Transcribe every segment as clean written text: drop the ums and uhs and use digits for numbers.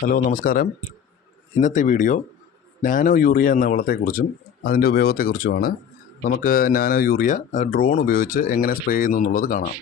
Hello നമസ്കാരം. ഇന്നത്തെ video nano urea എന്ന വളത്തെക്കുറിച്ചും അതിൻ്റെ ഉപയോഗത്തെക്കുറിച്ചുമാണ്. നമുക്ക് നാനോ യൂറിയ ഡ്രോൺ ഉപയോഗിച്ച് എങ്ങനെ സ്പ്രേ ചെയ്യുന്നു എന്നുള്ളത് കാണാം.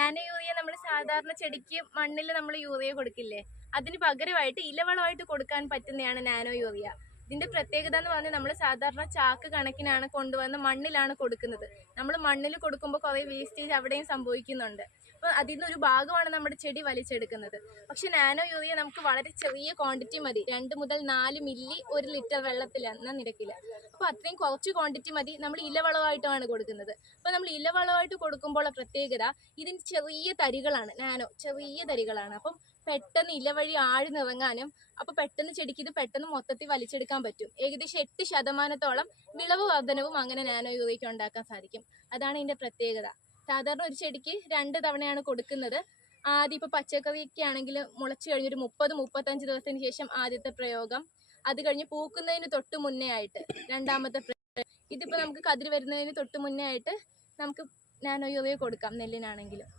നാനോ യൂറിയ നമ്മൾ സാധാരണ ചെടിക്ക് മണ്ണിൽ നമ്മൾ യൂറിയ കൊടുക്കില്ലേ, അതിന് പകരമായിട്ട് ഇലവളമായിട്ട് കൊടുക്കാൻ പറ്റുന്നതാണ് നാനോ യൂറിയ. ഇതിന്റെ പ്രത്യേകത എന്ന് പറഞ്ഞാൽ നമ്മൾ സാധാരണ ചാക്ക് കണക്കിനാണ് കൊണ്ടുവന്ന് മണ്ണിലാണ് കൊടുക്കുന്നത്. നമ്മൾ മണ്ണിൽ കൊടുക്കുമ്പോൾ കുറേ വേസ്റ്റേജ് അവിടെയും സംഭവിക്കുന്നുണ്ട്. അപ്പോൾ അതിൽ നിന്നൊരു ഭാഗമാണ് നമ്മുടെ ചെടി വലിച്ചെടുക്കുന്നത്. പക്ഷെ നാനോ യൂറിയ നമുക്ക് വളരെ ചെറിയ ക്വാണ്ടിറ്റി മതി, 2 മുതൽ 4 മില്ലി 1 ലിറ്റർ വെള്ളത്തിൽ എന്ന നിരക്കിൽ. അപ്പോൾ അത്രയും കുറച്ച് ക്വാണ്ടിറ്റി മതി. നമ്മൾ ഇലവളമായിട്ടാണ് കൊടുക്കുന്നത്. അപ്പോൾ നമ്മൾ ഇലവളമായിട്ട് കൊടുക്കുമ്പോൾ പ്രത്യേകത, ഇതിന് ചെറിയ തരികളാണ്, നാനോ ചെറിയ തരികളാണ്. അപ്പം പെട്ടെന്ന് ഇലവഴി ആഴ്ന്നിറങ്ങാനും അപ്പോൾ പെട്ടെന്ന് ചെടിക്ക് ഇത് പെട്ടെന്ന് മൊത്തത്തിൽ വലിച്ചെടുക്കാൻ പറ്റും. ഏകദേശം 8% വിളവ് വർധനവും അങ്ങനെ നാനോ യൂറിയയ്ക്ക് ഉണ്ടാക്കാൻ സാധിക്കും. അതാണ് ഇതിൻ്റെ പ്രത്യേകത. സാധാരണ ഒരു ചെടിക്ക് 2 തവണയാണ് കൊടുക്കുന്നത്. ആദ്യം ഇപ്പോൾ പച്ചക്കറിയൊക്കെ ആണെങ്കിൽ മുളച്ച് കഴിഞ്ഞൊരു 30-35 ദിവസത്തിന് ശേഷം ആദ്യത്തെ പ്രയോഗം, അത് കഴിഞ്ഞ് പൂക്കുന്നതിന് തൊട്ട് മുന്നേ ആയിട്ട് രണ്ടാമത്തെ പ്രയോഗം. ഇതിപ്പോൾ നമുക്ക് കതിര് വരുന്നതിന് തൊട്ട് മുന്നേ ആയിട്ട് നമുക്ക് നാനോ യൂറിയ കൊടുക്കാം നെല്ലിനാണെങ്കിലും.